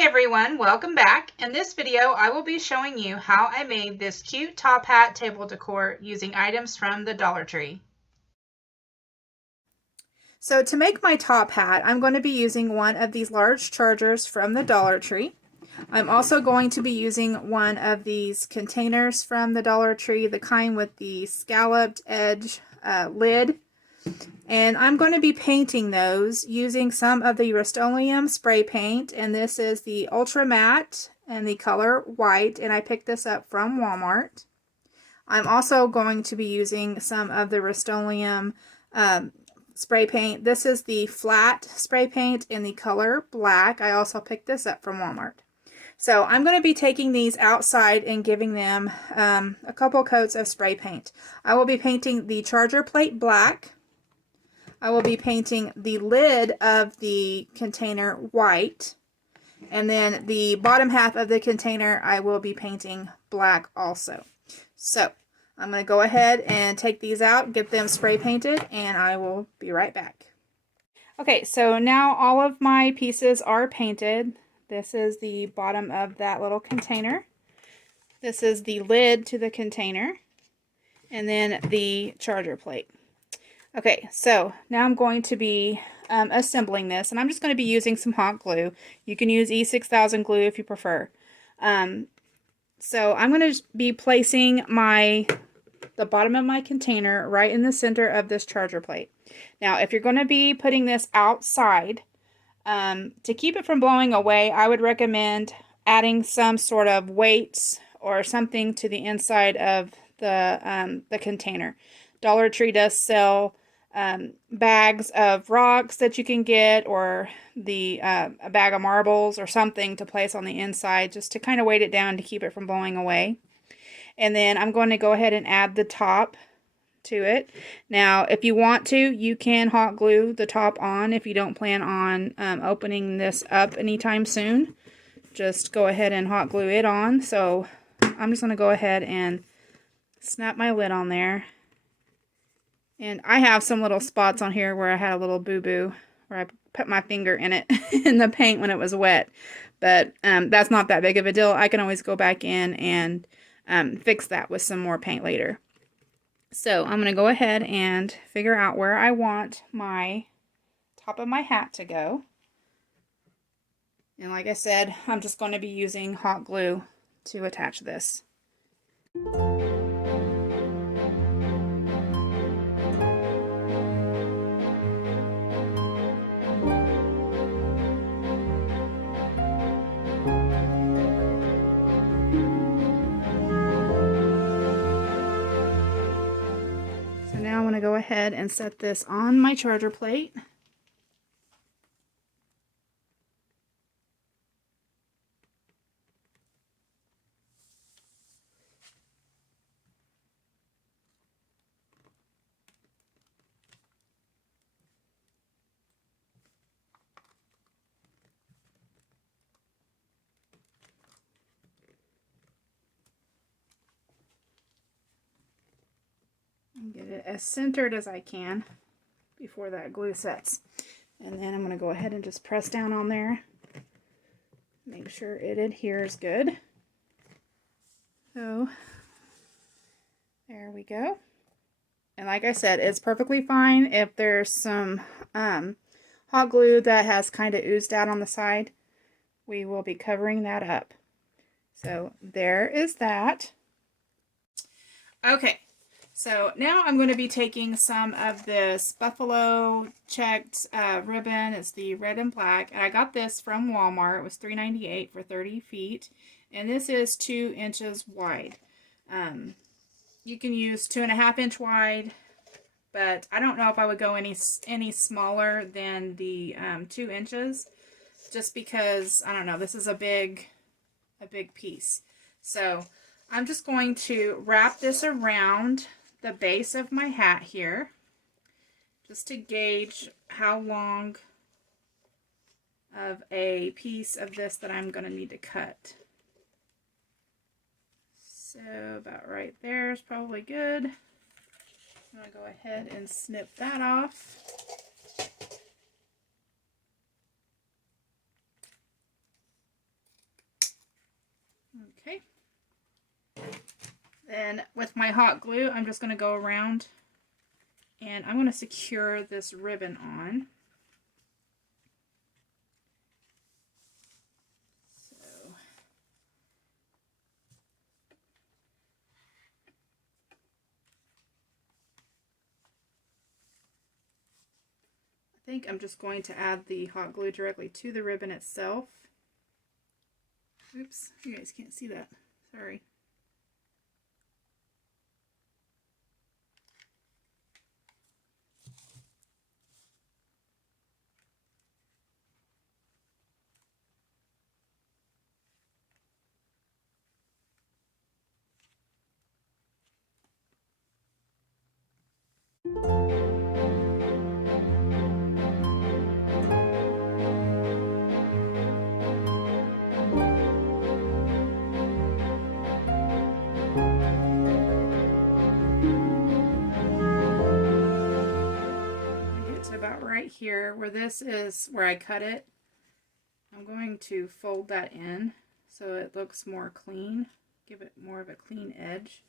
Hey everyone, welcome back. In this video, I will be showing you how I made this cute top hat table decor using items from the Dollar Tree. So to make my top hat, I'm going to be using one of these large chargers from the Dollar Tree. I'm also going to be using one of these containers from the Dollar Tree, the kind with the scalloped edge lid. And I'm going to be painting those using some of the Rust-Oleum spray paint, and this is the Ultra Matte and the color white, and I picked this up from Walmart. I'm also going to be using some of the Rust-Oleum spray paint. This is the flat spray paint in the color black. I also picked this up from Walmart. So I'm going to be taking these outside and giving them a couple coats of spray paint. I will be painting the charger plate black. I will be painting the lid of the container white, and then the bottom half of the container I will be painting black also. So I'm going to go ahead and take these out, get them spray painted, and I will be right back. Okay, so now all of my pieces are painted. This is the bottom of that little container. This is the lid to the container, and then the charger plate. Okay, so now I'm going to be assembling this, and I'm just going to be using some hot glue. You can use E6000 glue if you prefer. So I'm going to be placing the bottom of my container right in the center of this charger plate. Now, if you're going to be putting this outside, to keep it from blowing away, I would recommend adding some sort of weights or something to the inside of the container. Dollar Tree does sell bags of rocks that you can get, or a bag of marbles or something to place on the inside just to kind of weight it down to keep it from blowing away. And then I'm going to go ahead and add the top to it. Now, if you want to, you can hot glue the top on if you don't plan on opening this up anytime soon. Just go ahead and hot glue it on. So I'm just going to go ahead and snap my lid on there. And I have some little spots on here where I had a little boo-boo where I put my finger in it in the paint when it was wet. But that's not that big of a deal. I can always go back in and fix that with some more paint later. So I'm going to go ahead and figure out where I want my top of my hat to go. And like I said, I'm just going to be using hot glue to attach this. Now I'm going to go ahead and set this on my charger plate. And get it as centered as I can before that glue sets. And then I'm going to go ahead and just press down on there. Make sure it adheres good. So there we go. And like I said, it's perfectly fine if there's some hot glue that has kind of oozed out on the side. We will be covering that up. So there is that. Okay. So now I'm going to be taking some of this buffalo checked ribbon. It's the red and black. And I got this from Walmart. It was $3.98 for 30 feet. And this is 2 inches wide. You can use 2.5 inch wide. But I don't know if I would go any smaller than the 2 inches. Just because, I don't know, this is a big piece. So I'm just going to wrap this around the base of my hat here, just to gauge how long of a piece of this that I'm going to need to cut. So about right there is probably good. I'm going to go ahead and snip that off. Okay. Then with my hot glue, I'm just going to go around and I'm going to secure this ribbon on. So I think I'm just going to add the hot glue directly to the ribbon itself. Oops, you guys can't see that. Sorry. About right here where this is where I cut it, I'm going to fold that in so it looks more clean, give it more of a clean edge.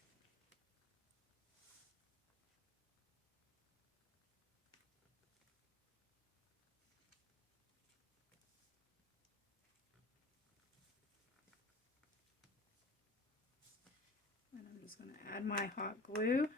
And I'm just going to add my hot glue.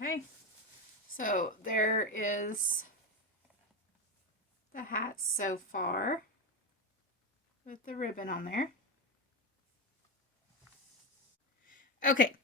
Okay, so there is the hat so far with the ribbon on there. Okay,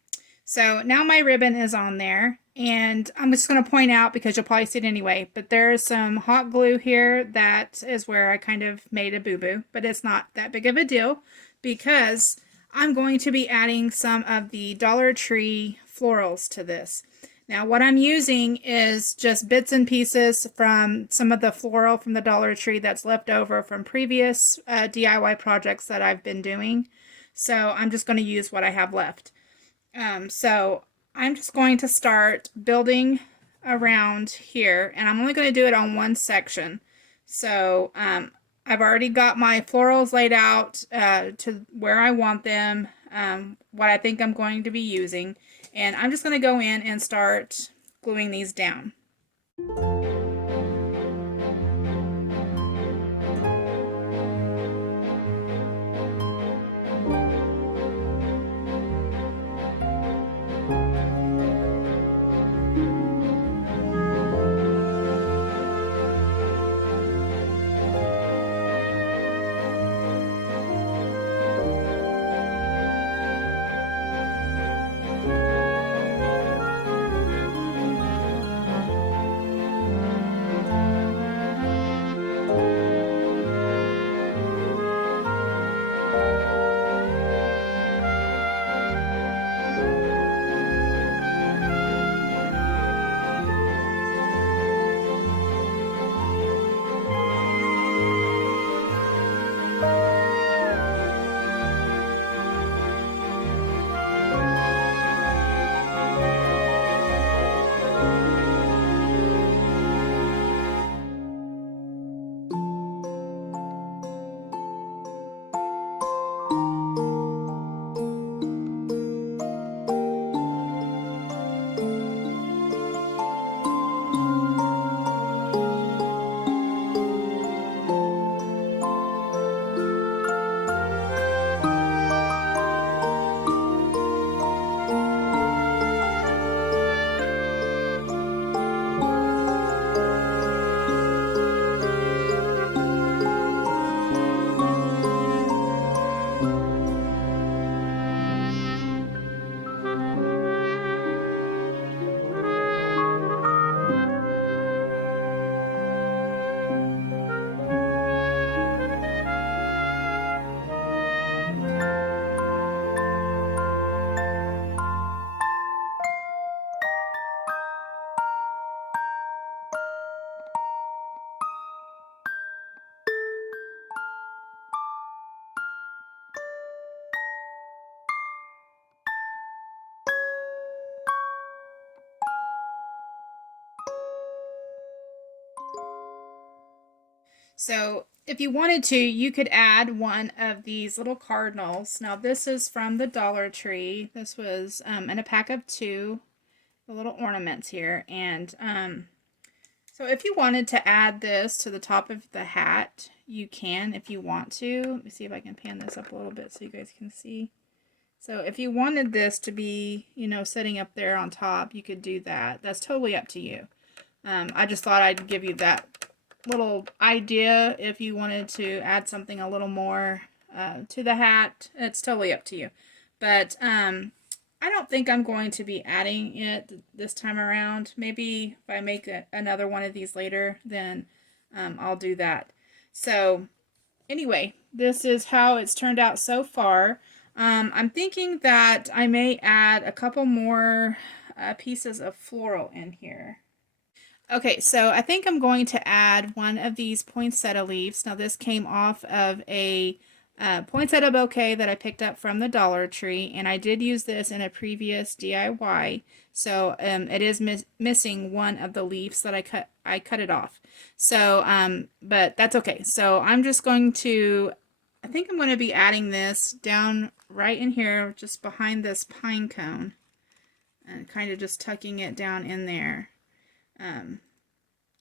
so now my ribbon is on there, and I'm just going to point out, because you'll probably see it anyway, but there's some hot glue here. That is where I kind of made a boo-boo, but it's not that big of a deal because I'm going to be adding some of the Dollar Tree florals to this. Now what I'm using is just bits and pieces from some of the floral from the Dollar Tree that's left over from previous DIY projects that I've been doing. So I'm just going to use what I have left. So I'm just going to start building around here, and I'm only going to do it on one section. So I've already got my florals laid out to where I want them, what I think I'm going to be using, and I'm just going to go in and start gluing these down. So if you wanted to, you could add one of these little cardinals. Now this is from the Dollar Tree. This was in a pack of 2, the little ornaments here. And so if you wanted to add this to the top of the hat, you can if you want to. Let me see if I can pan this up a little bit so you guys can see. So if you wanted this to be, you know, sitting up there on top, you could do that. That's totally up to you. I just thought I'd give you that little idea if you wanted to add something a little more to the hat. It's totally up to you. But I don't think I'm going to be adding it this time around. Maybe if I make another one of these later, then I'll do that. So anyway, this is how it's turned out so far. I'm thinking that I may add a couple more pieces of floral in here. Okay, so I think I'm going to add one of these poinsettia leaves. Now this came off of a poinsettia bouquet that I picked up from the Dollar Tree, and I did use this in a previous DIY, so it is missing one of the leaves that I cut it off. So, but that's okay. So I'm just going to, I think I'm going to be adding this down right in here, just behind this pine cone, and kind of just tucking it down in there.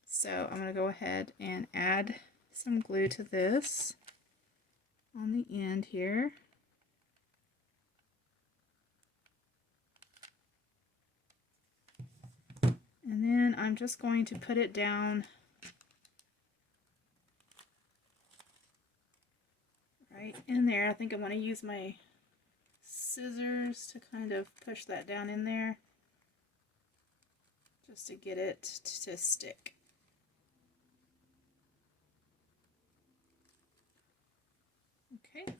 So I'm going to go ahead and add some glue to this on the end here. And then I'm just going to put it down right in there. I think I'm going to use my scissors to kind of push that down in there, just to get it to stick. Okay.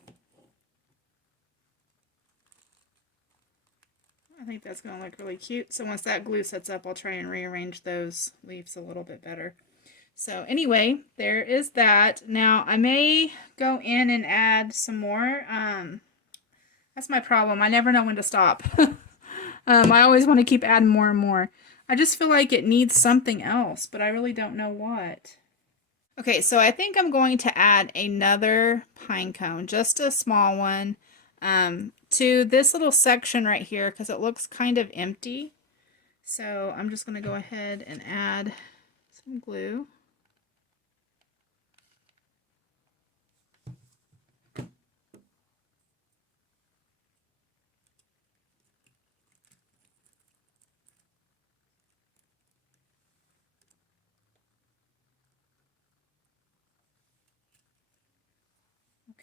I think that's going to look really cute. So once that glue sets up, I'll try and rearrange those leaves a little bit better. So anyway, there is that. Now I may go in and add some more. That's my problem. I never know when to stop. I always want to keep adding more and more. I just feel like it needs something else, but I really don't know what. Okay, so I think I'm going to add another pine cone, just a small one, to this little section right here because it looks kind of empty. So I'm just going to go ahead and add some glue.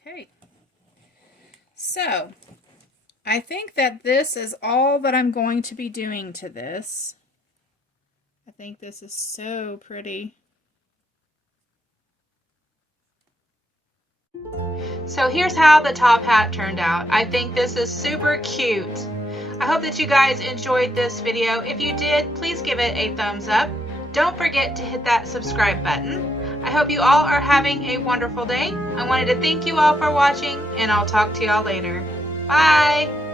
Okay, so I think that this is all that I'm going to be doing to this. I think this is so pretty. So here's how the top hat turned out. I think this is super cute. I hope that you guys enjoyed this video. If you did, please give it a thumbs up. Don't forget to hit that subscribe button. I hope you all are having a wonderful day. I wanted to thank you all for watching, and I'll talk to y'all later. Bye!